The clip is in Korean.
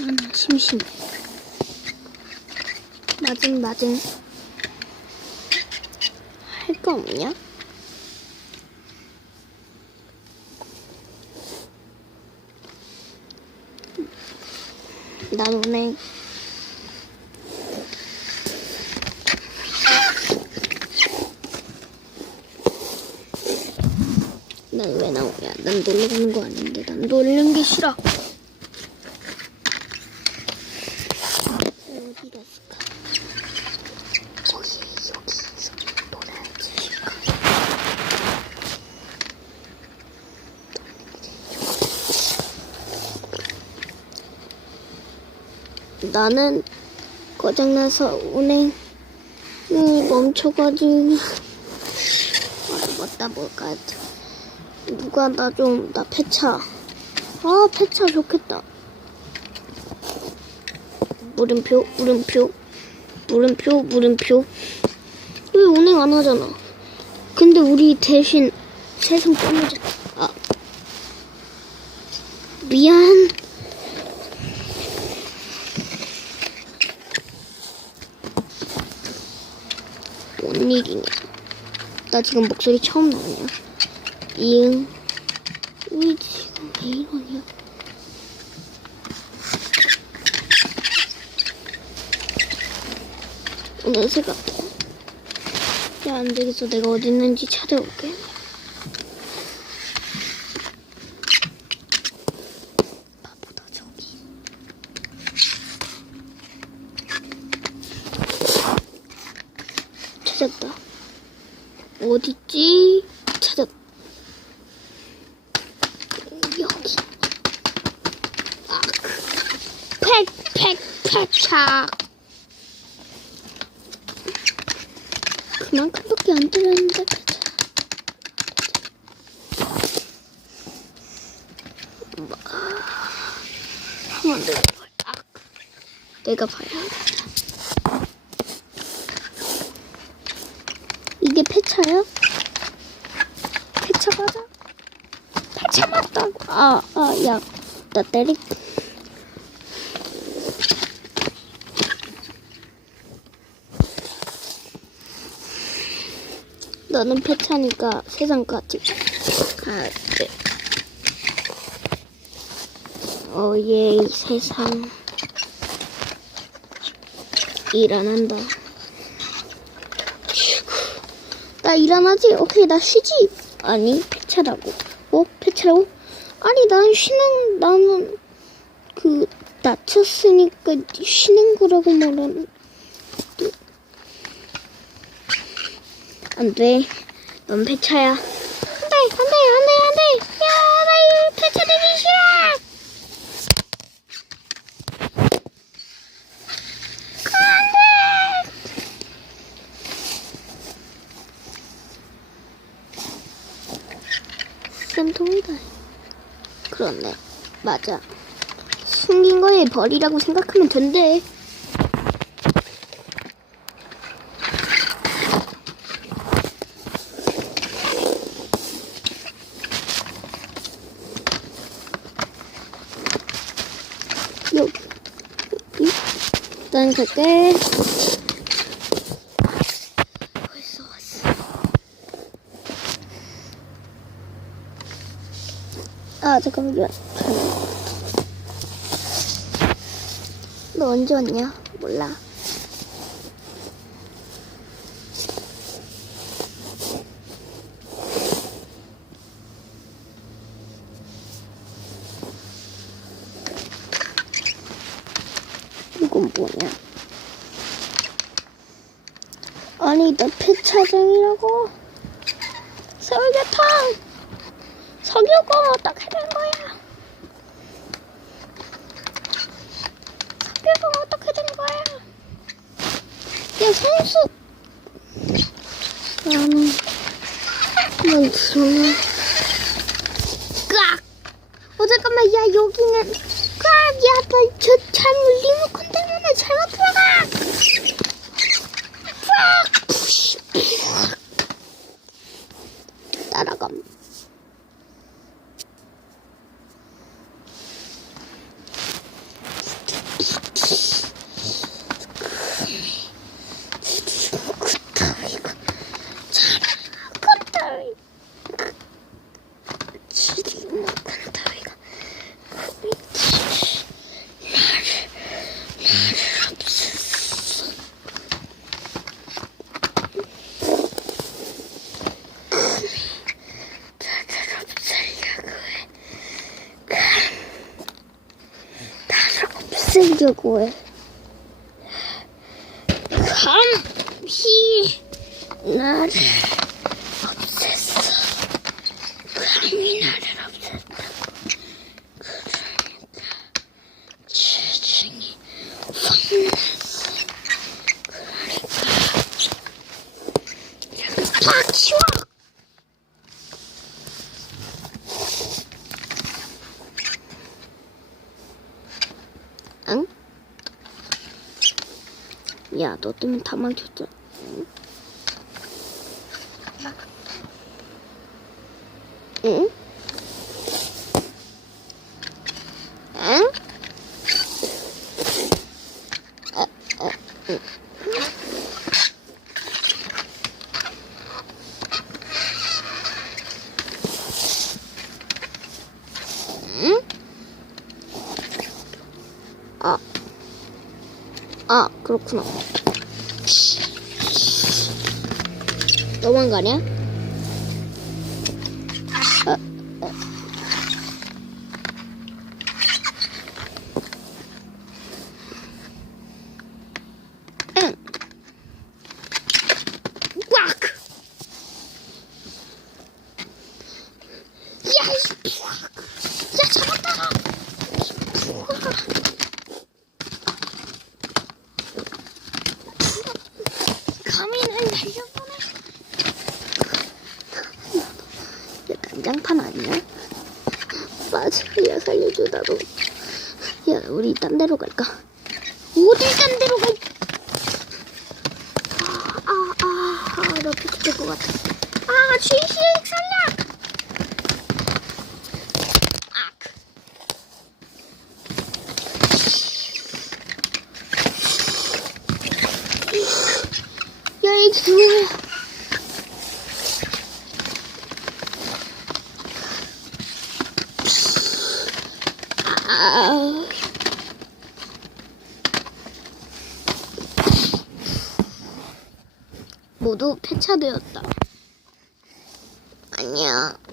음, 심심해. 마징 마징. 할거 없냐? 난 오늘 난왜 나오냐? 난 놀러 가는 거 아닌데 난 놀는 게 싫어. 어디 갔을까? 거기 여기서 놀아야지. 나는 고장나서 운행이 멈춰가지고 맞다 맞다 뭘까 누가 나좀나 폐차. 아 폐차 좋겠다. 물음표 물음표 물음표 물음표. 왜 운행 안 하잖아. 근데 우리 대신 세상 꺼내자. 아. 미안 뭔 일이냐 나 지금 목소리 처음 나오냐 이응. 우리 지금 왜 이러냐 냄새 같아 야 안 되겠어. 내가 어디 있는지 찾아올게 바보다 저기 찾았다 어딨지? 찾았. 여기. 아, 팩, 팩, 팩착. 그만큼밖에 안 들었는데. 뭐, 한번 내가 봐야, 아, 내가 봐야 돼. 이게 폐차야? 폐차 맞아? 폐차 맞다고. 아, 아, 야, 나 때리. 너는 폐차니까 세상까지 가야 돼. 어예, 이 세상. 일 안 한다. 나 일어나지? 오케이, 나 쉬지? 아니, 폐차라고. 어? 폐차라고? 아니, 난 쉬는, 나는, 그, 다쳤으니까 쉬는 거라고 말하는. 안 돼. 넌 폐차야. 안 돼, 안 돼, 안 돼, 안 돼. 야, 나이 폐차 되기 싫어! 쌤통이다. 그렇네. 맞아. 숨긴 거에 벌이라고 생각하면 된대. 일단 갈게. 벌써 왔어. 아 잠깐만 너 언제 왔냐? 몰라 이건 뭐냐? 아니 너 폐차장이라고? 서울교통 석유공 어떻게 된 거야? 석유공 어떻게 된 거야? 야 성수 나는 난 들어나 깍! 어 잠깐만 야 여기는 깍! 야 나 저 잘못 리모컨 때문에 잘못 들어가 팍! 푸시 푸악. 따라감 지금 먹는 다위가 그 밑에 나를 나를 없앴어. 나를 없애려고 해. 나를 없애려고 해. 감히 나를 없앴어. 감히 나를 없앴다고. 그러니까 지중이 황났어. 그러니까 팍 치워. 응? 야, 너 때문에 다 망쳤잖아. 응? 응? 응? 응. 응? 아, 그렇구나. 거 아니야? 어, 어. 응. 꽉! 야, 이 푸악! 야, 잡았다! 이 푸악! 감히 날 날려보내. 야, 간장판 아니야? 맞아, 야, 살려줘, 나도. 야, 우리 딴 데로 갈까? 어딜 딴 데로 갈? 아, 아, 아, 아, 나 피치 될것 같아. 아, 취식 살려! 아, 야, 이게 뭐야? 아. 모두 폐차되었다. 안녕. 까.